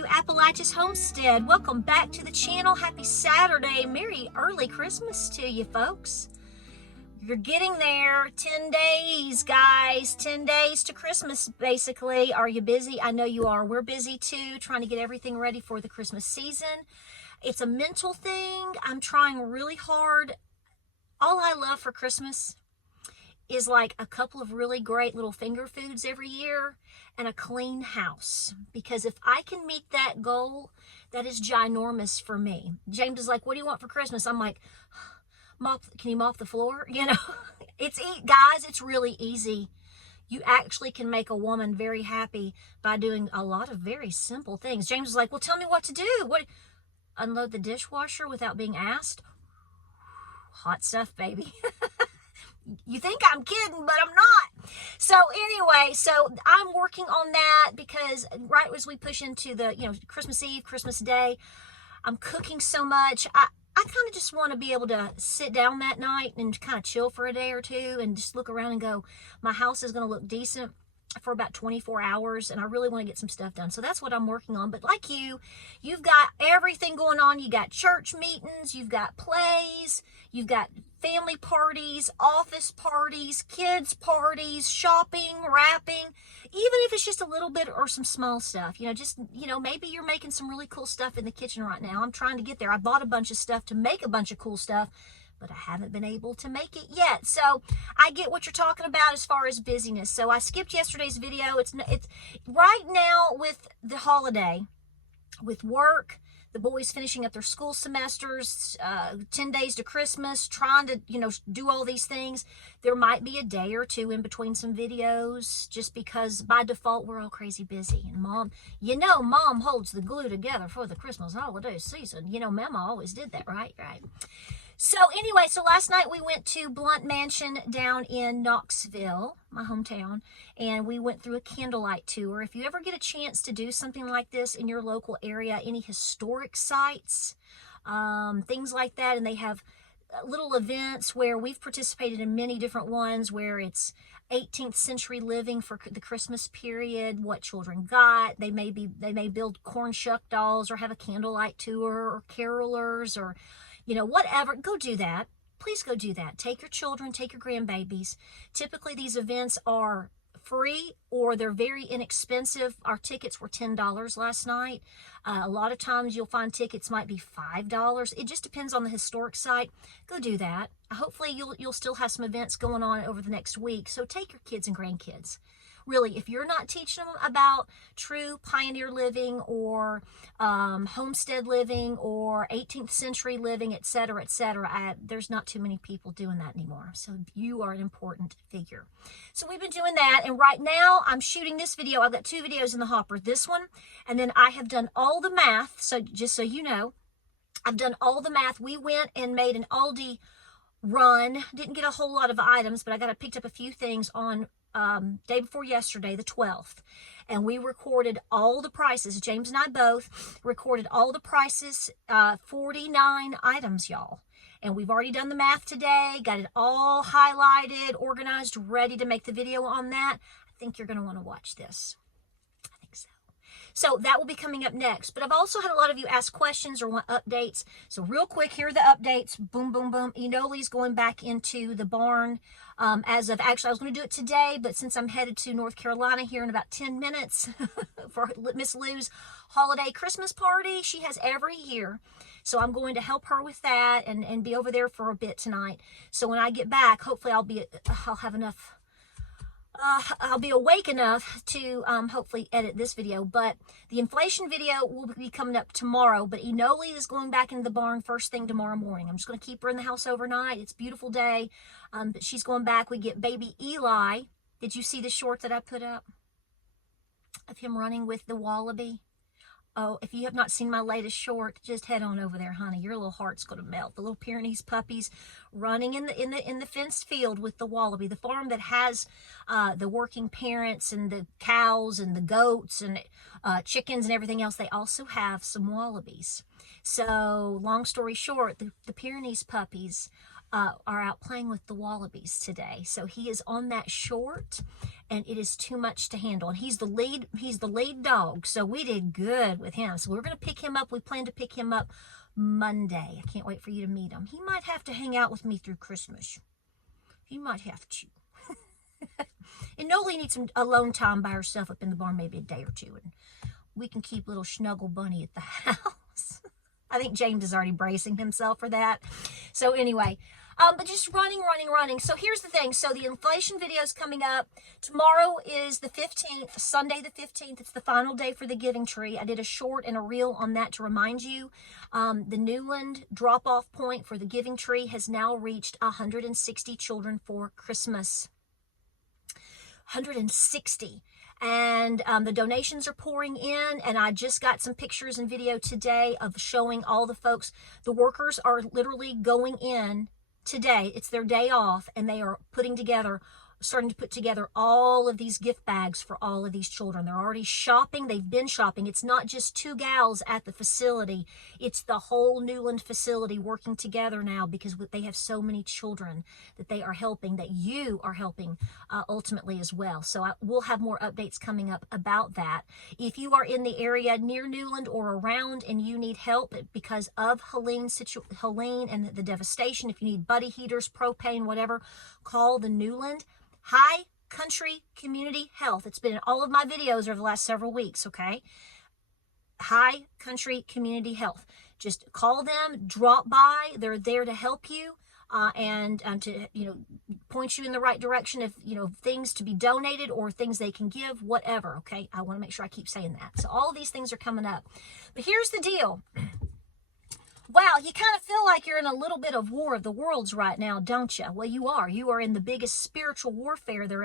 to Appalachia's Homestead. Welcome back to the channel. Happy Saturday. Merry early Christmas to you folks. You're getting there. 10 days, guys. 10 days to Christmas, basically. Are you busy? I know you are. We're busy too, trying to get everything ready for the Christmas season. It's a mental thing. I'm trying really hard. All I love for Christmas is like a couple of really great little finger foods every year and a clean house. Because if I can meet that goal, that is ginormous for me. James is like, what do you want for Christmas? I'm like, can you mop the floor? You know, guys, it's really easy. You actually can make a woman very happy by doing a lot of very simple things. James is like, well, tell me what to do. Unload the dishwasher without being asked? Hot stuff, baby. You think I'm kidding, but I'm not. So anyway, so I'm working on that because right as we push into the, Christmas Eve, Christmas Day, I'm cooking so much. I kind of just want to be able to sit down that night and kind of chill for a day or two and just look around and go, my house is going to look decent for about 24 hours and I really want to get some stuff done. So that's what I'm working on. But like you've got everything going on. You got church meetings, you've got plays, you've got family parties, office parties, kids parties, shopping, wrapping, even if it's just a little bit or some small stuff, maybe you're making some really cool stuff in the kitchen right now. I'm trying to get there. I bought a bunch of stuff to make a bunch of cool stuff, but I haven't been able to make it yet. So I get what you're talking about as far as busyness. So I skipped yesterday's video. It's right now with the holiday, with work, the boys finishing up their school semesters, 10 days to Christmas, trying to, do all these things. There might be a day or two in between some videos just because by default, we're all crazy busy. And Mom holds the glue together for the Christmas holiday season. Mama always did that, right? Right. So anyway, last night we went to Blunt Mansion down in Knoxville, my hometown, and we went through a candlelight tour. If you ever get a chance to do something like this in your local area, any historic sites, things like that, and they have little events where we've participated in many different ones where it's 18th century living for the Christmas period, what children got. They may build corn shuck dolls or have a candlelight tour or carolers or whatever. Go do that. Please go do that. Take your children, take your grandbabies. Typically, these events are free or they're very inexpensive. Our tickets were $10 last night. A lot of times you'll find tickets might be $5. It just depends on the historic site. Go do that. Hopefully, you'll still have some events going on over the next week. So take your kids and grandkids. Really, if you're not teaching them about true pioneer living or homestead living or 18th century living, etc., there's not too many people doing that anymore. So you are an important figure. So we've been doing that, and right now I'm shooting this video. I've got 2 videos in the hopper. This one, and then I have done all the math. So just so you know, I've done all the math. We went and made an Aldi run. Didn't get a whole lot of items, but I picked up a few things on day before yesterday, the 12th, and we recorded all the prices. James and I both recorded all the prices, 49 items, y'all. And we've already done the math today, got it all highlighted, organized, ready to make the video on that. I think you're going to want to watch this. I think so. So that will be coming up next. But I've also had a lot of you ask questions or want updates. So real quick, here are the updates. Boom, boom, boom. Enoli's going back into the barn. Actually, I was going to do it today, but since I'm headed to North Carolina here in about 10 minutes for Miss Lou's holiday Christmas party, she has every year. So I'm going to help her with that and be over there for a bit tonight. So when I get back, hopefully I'll have enough. I'll be awake enough to hopefully edit this video, but the inflation video will be coming up tomorrow. But Enoli is going back into the barn first thing tomorrow morning. I'm just going to keep her in the house overnight. It's a beautiful day, but she's going back. We get baby Eli. Did you see the short that I put up of him running with the wallaby? Oh, if you have not seen my latest short, just head on over there, honey. Your little heart's going to melt. The little Pyrenees puppies running in the fenced field with the wallaby. The farm that has the working parents and the cows and the goats and chickens and everything else, they also have some wallabies. So, long story short, the Pyrenees puppies are out playing with the wallabies today. So he is on that short, and it is too much to handle. And he's the lead dog. So we did good with him. So we're going to pick him up. We plan to pick him up Monday. I can't wait for you to meet him. He might have to hang out with me through Christmas. He might have to. And Noli needs some alone time by herself up in the barn, maybe a day or two. And we can keep little Snuggle Bunny at the house. I think James is already bracing himself for that. So anyway, but just running. So here's the thing. So the inflation video is coming up. Tomorrow is the 15th, Sunday the 15th. It's the final day for the Giving Tree. I did a short and a reel on that to remind you. The Newland drop-off point for the Giving Tree has now reached 160 children for Christmas. 160. And the donations are pouring in, and I just got some pictures and video today of showing all the folks. The workers are literally going in today. It's their day off, and they are starting to put together all of these gift bags for all of these children. They're already shopping. They've been shopping. It's not just two gals at the facility. It's the whole Newland facility working together now, because they have so many children that they are helping, that you are helping ultimately as well. So we'll have more updates coming up about that. If you are in the area near Newland or around and you need help because of Helene and the devastation, if you need buddy heaters, propane, whatever, call the Newland High Country Community Health. It's been in all of my videos over the last several weeks, okay? High Country Community Health. Just call them, drop by. They're there to help you and to, point you in the right direction of, things to be donated or things they can give, whatever, okay? I want to make sure I keep saying that. So all of these things are coming up. But here's the deal. Wow, you kind of feel like you're in a little bit of war of the worlds right now, don't you? Well, you are. You are in the biggest spiritual warfare there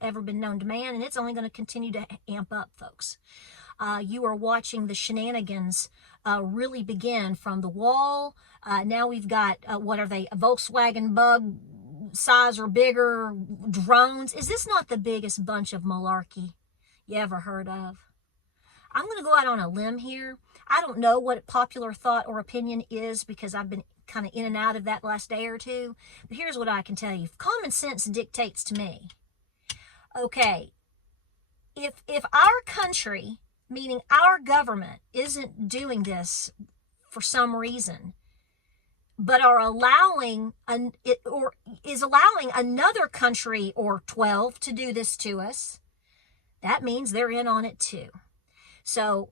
ever been known to man, and it's only going to continue to amp up, folks. You are watching the shenanigans really begin from the wall. Now we've got, what are they, a Volkswagen Bug size or bigger drones. Is this not the biggest bunch of malarkey you ever heard of? I'm going to go out on a limb here. I don't know what popular thought or opinion is, because I've been kind of in and out of that last day or two. But here's what I can tell you. Common sense dictates to me. Okay, if our country, meaning our government, isn't doing this for some reason, but are allowing is allowing another country or 12 to do this to us, that means they're in on it too. So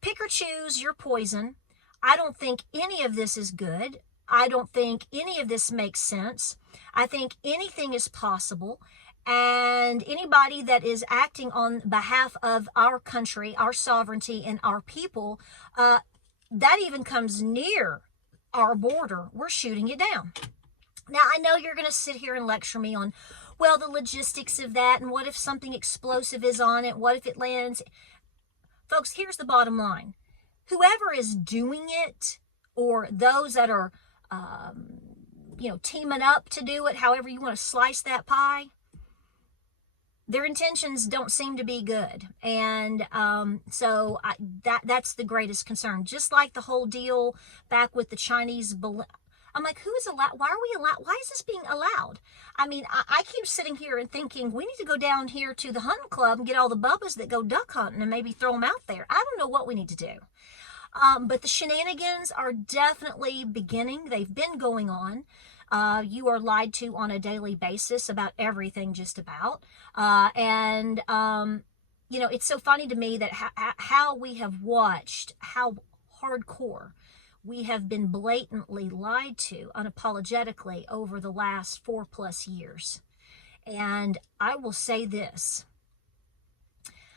pick or choose your poison. I don't think any of this is good. I don't think any of this makes sense. I think anything is possible. And anybody that is acting on behalf of our country, our sovereignty, and our people, that even comes near our border, we're shooting you down. Now, I know you're going to sit here and lecture me on, well, the logistics of that, and what if something explosive is on it? What if it lands? Folks, here's the bottom line. Whoever is doing it, or those that are, teaming up to do it, however you want to slice that pie, their intentions don't seem to be good. And so that's the greatest concern. Just like the whole deal back with the Chinese balloon. I'm like, who is allowed? Why are we allowed? Why is this being allowed? I mean, I keep sitting here and thinking, we need to go down here to the hunting club and get all the bubbas that go duck hunting and maybe throw them out there. I don't know what we need to do. But the shenanigans are definitely beginning. They've been going on. You are lied to on a daily basis about everything, just about. It's so funny to me that how we have watched, how hardcore we have been blatantly lied to unapologetically over the last 4+ years. And I will say this.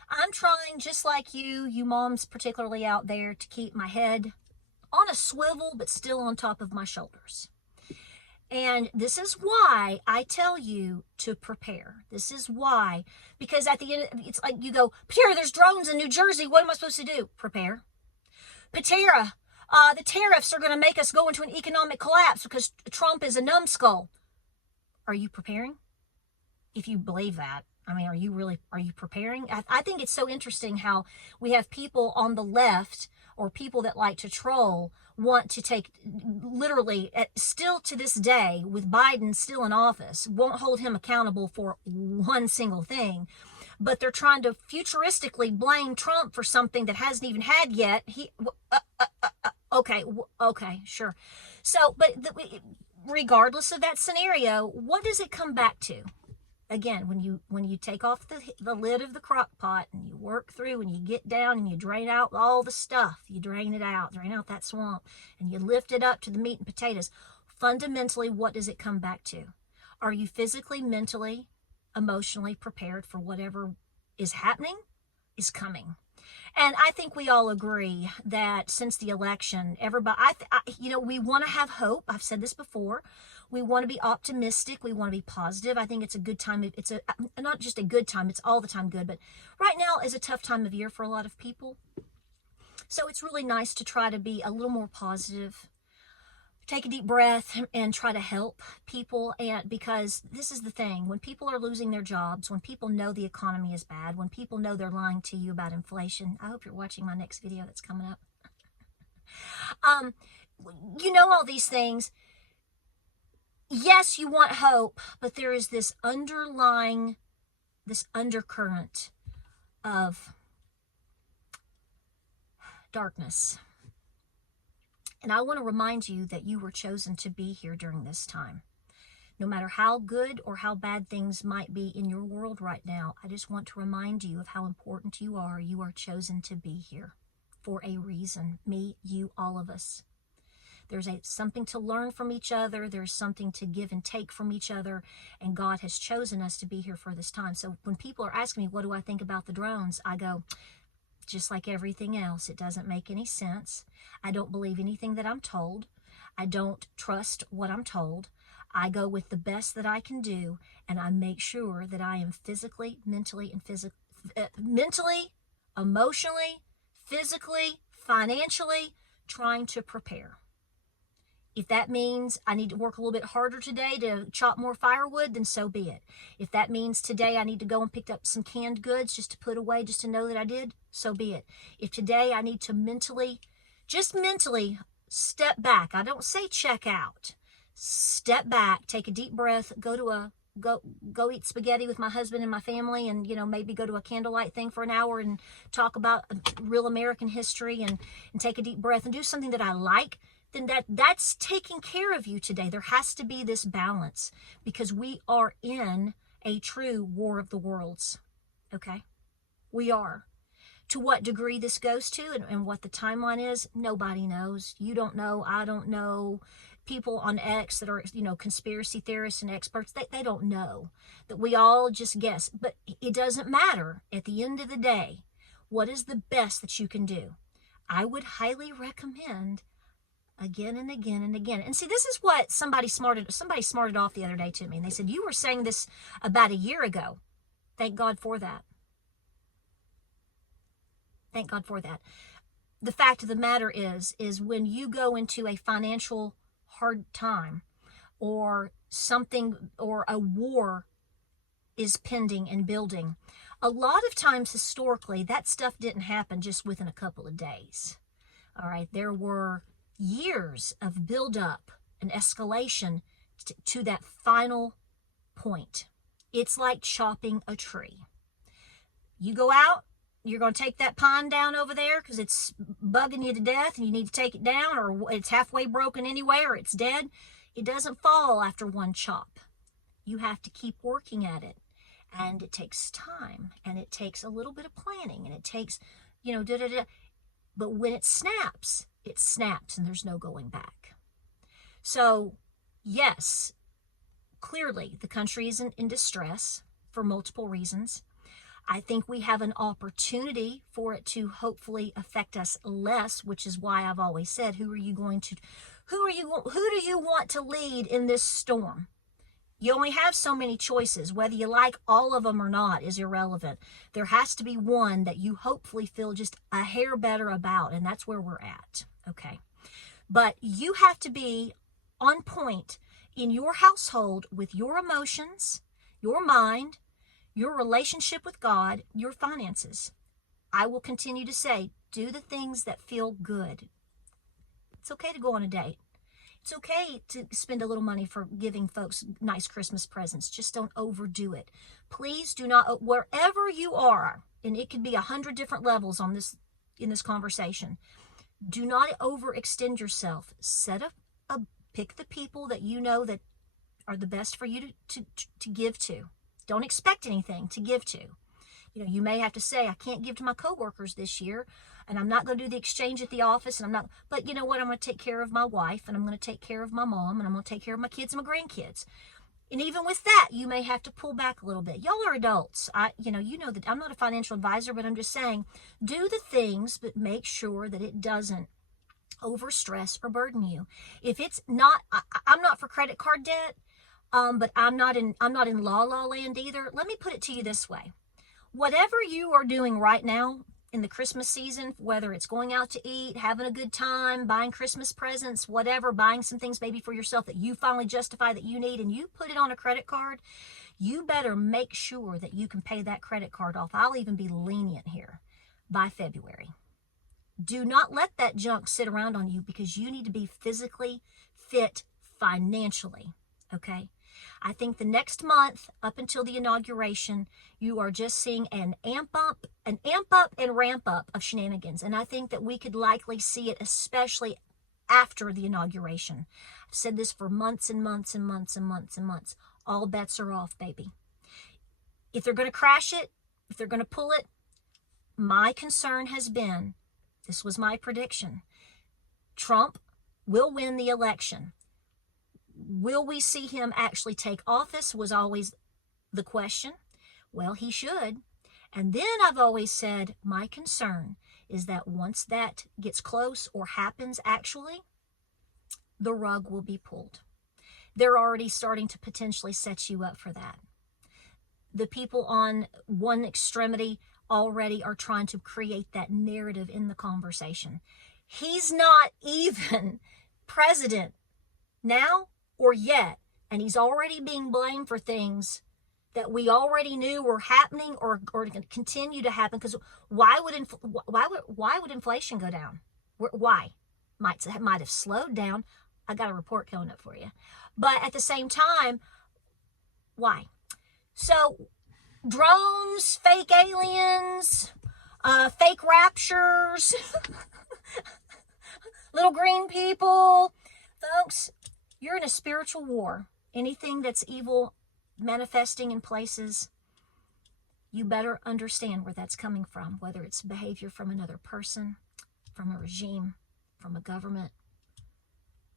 I'm trying, just like you moms particularly out there, to keep my head on a swivel, but still on top of my shoulders. And this is why I tell you to prepare. This is why, because at the end, it's like you go, Patara, there's drones in New Jersey. What am I supposed to do? Prepare. Patara, the tariffs are going to make us go into an economic collapse because Trump is a numbskull. Are you preparing? If you believe that, I mean, are you preparing? I think it's so interesting how we have people on the left or people that like to troll want to take, literally, still to this day, with Biden still in office, won't hold him accountable for one single thing. But they're trying to futuristically blame Trump for something that hasn't even had yet. Okay, sure. So, but regardless of that scenario, what does it come back to? Again, when you take off the lid of the crock pot and you work through and you get down and you drain out all the stuff, you drain out that swamp, and you lift it up to the meat and potatoes, fundamentally, what does it come back to? Are you physically, mentally, emotionally prepared for whatever is happening, is coming? And I think we all agree that since the election, everybody, we want to have hope. I've said this before. We want to be optimistic. We want to be positive. I think it's a good time. It's not just a good time. It's all the time good. But right now is a tough time of year for a lot of people. So it's really nice to try to be a little more positive. Take a deep breath and try to help people. And because this is the thing, when people are losing their jobs, when people know the economy is bad, when people know they're lying to you about inflation, I hope you're watching my next video that's coming up. All these things. Yes, you want hope, but there is this undercurrent of darkness. And I want to remind you that you were chosen to be here during this time. No matter how good or how bad things might be in your world right now, I just want to remind you of how important you are. You are chosen to be here for a reason. Me, you, all of us. There's something to learn from each other. There's something to give and take from each other. And God has chosen us to be here for this time. So when people are asking me, what do I think about the drones? I go, just like everything else, it doesn't make any sense. I don't believe anything that I'm told. I don't trust what I'm told. I go with the best that I can do, and I make sure that I am physically, mentally, emotionally, physically, financially trying to prepare. If that means I need to work a little bit harder today to chop more firewood, then so be it. If that means today I need to go and pick up some canned goods just to put away, just to know that I did, so be it. If today I need to mentally step back, I don't say check out, step back, take a deep breath, go eat spaghetti with my husband and my family, and maybe go to a candlelight thing for an hour and talk about real American history and take a deep breath and do something that I like, then that's taking care of you today. There has to be this balance because we are in a true war of the worlds. Okay? We are. To what degree this goes to and what the timeline is, nobody knows. You don't know. I don't know. People on X that are, conspiracy theorists and experts, they don't know. That we all just guess. But it doesn't matter. At the end of the day, what is the best that you can do? I would highly recommend again and again and again. And see, this is what somebody smarted off the other day to me. And they said, you were saying this about a year ago. Thank God for that. Thank God for that. The fact of the matter is when you go into a financial hard time or something or a war is pending and building, a lot of times historically, that stuff didn't happen just within a couple of days. All right. There were years of buildup and escalation to that final point. It's like chopping a tree. You go out, you're going to take that pine down over there because it's bugging you to death and you need to take it down, or it's halfway broken anyway, or it's dead. It doesn't fall after one chop. You have to keep working at it. And it takes time, and it takes a little bit of planning, and it takes, But when it snaps, and there's no going back. So, yes, clearly the country is in distress for multiple reasons. I think we have an opportunity for it to hopefully affect us less, which is why I've always said, who do you want to lead in this storm? You only have so many choices. Whether you like all of them or not is irrelevant. There has to be one that you hopefully feel just a hair better about, and that's where we're at. Okay. But you have to be on point in your household with your emotions, your mind, your relationship with God, your finances. I will continue to say, Do the things that feel good. It's okay to go on a date. It's okay to spend a little money for giving folks nice Christmas presents. Just don't overdo it. Please do not, wherever you are, and it could be 100 different levels on this in this conversation, do not overextend yourself. Pick the people that you know that are the best for you to give to. Don't expect anything to give to. You know, you may have to say, I can't give to my coworkers this year, and I'm not going to do the exchange at the office, and I'm not, but you know what? I'm going to take care of my wife, and I'm going to take care of my mom, and I'm going to take care of my kids and my grandkids. And even with that, you may have to pull back a little bit. Y'all are adults. You know that I'm not a financial advisor, but I'm just saying, do the things, but make sure that it doesn't overstress or burden you. If it's not, I'm not for credit card debt, but I'm not in la land either. Let me put it to you this way. Whatever you are doing right now in the Christmas season, whether it's going out to eat, having a good time, buying Christmas presents, whatever, buying some things maybe for yourself that you finally justify that you need, and you put it on a credit card, you better make sure that you can pay that credit card off. I'll even be lenient here by February. Do not let that junk sit around on you, because you need to be physically fit financially, okay? I think the next month, up until the inauguration, you are just seeing an amp up and ramp up of shenanigans. And I think that we could likely see it, especially after the inauguration. I've said this for months and months and months and months and months. All bets are off, baby. If they're going to crash it, if they're going to pull it, my concern has been, this was my prediction, Trump will win the election. Will we see him actually take office was always the question. Well, he should. And then I've always said my concern is that once that gets close or happens actually, the rug will be pulled. They're already starting to potentially set you up for that. The people on one extremity already are trying to create that narrative in the conversation. He's not even president now or yet, and he's already being blamed for things that we already knew were happening or going to continue to happen. Because why would inflation go down? Why? Might have slowed down. I got a report coming up for you. But at the same time, why? So drones, fake aliens, fake raptures, little green people, folks. You're in a spiritual war. Anything that's evil manifesting in places, you better understand where that's coming from, whether it's behavior from another person, from a regime, from a government.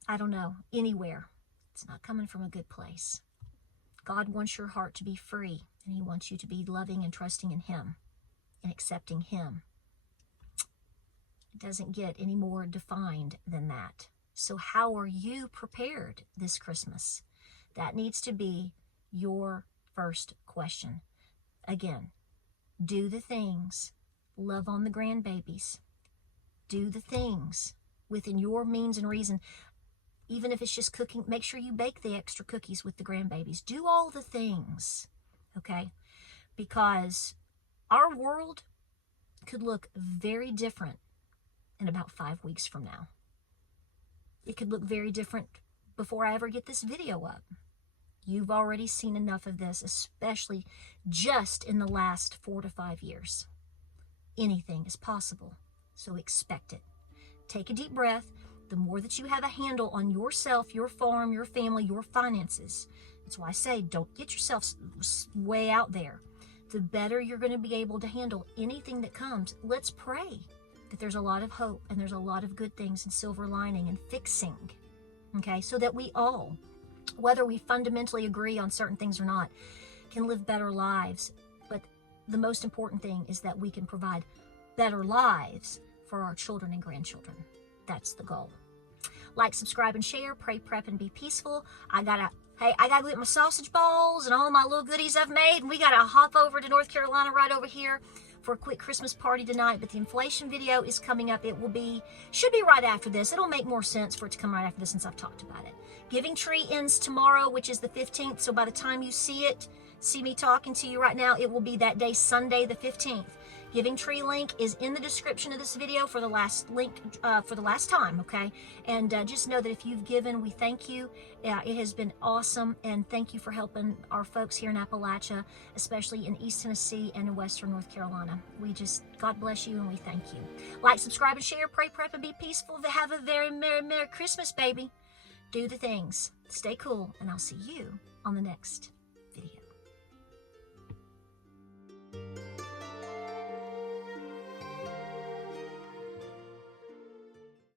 I don't know, anywhere. It's not coming from a good place. God wants your heart to be free, and he wants you to be loving and trusting in him and accepting him. It doesn't get any more defined than that. So how are you prepared this Christmas? That needs to be your first question. Again, do the things. Love on the grandbabies. Do the things within your means and reason. Even if it's just cooking, make sure you bake the extra cookies with the grandbabies. Do all the things, okay? Because our world could look very different in about 5 weeks from now. It could look very different before I ever get this video up. You've already seen enough of this, especially just in the last 4 to 5 years. Anything is possible, so expect it. Take a deep breath. The more that you have a handle on yourself, your farm, your family, your finances, that's why I say don't get yourself way out there. The better you're going to be able to handle anything that comes. Let's pray that there's a lot of hope and there's a lot of good things and silver lining and fixing, okay, so that we all, whether we fundamentally agree on certain things or not, can live better lives. But the most important thing is that we can provide better lives for our children and grandchildren. That's the goal. Like, subscribe, and share. Pray, prep, and be peaceful. I gotta go get my sausage balls and all my little goodies I've made, and we gotta hop over to North Carolina right over here for a quick Christmas party tonight. But the inflation video is coming up. It should be right after this. It'll make more sense for it to come right after this since I've talked about it. Giving Tree ends tomorrow, which is the 15th. So by the time you see me talking to you right now, it will be that day, Sunday the 15th. Giving Tree link is in the description of this video for the last link, for the last time, okay? And just know that if you've given, we thank you. It has been awesome, and thank you for helping our folks here in Appalachia, especially in East Tennessee and in Western North Carolina. We just, God bless you, and we thank you. Like, subscribe, and share. Pray, prep, and be peaceful. Have a very Merry Christmas, baby. Do the things. Stay cool, and I'll see you on the next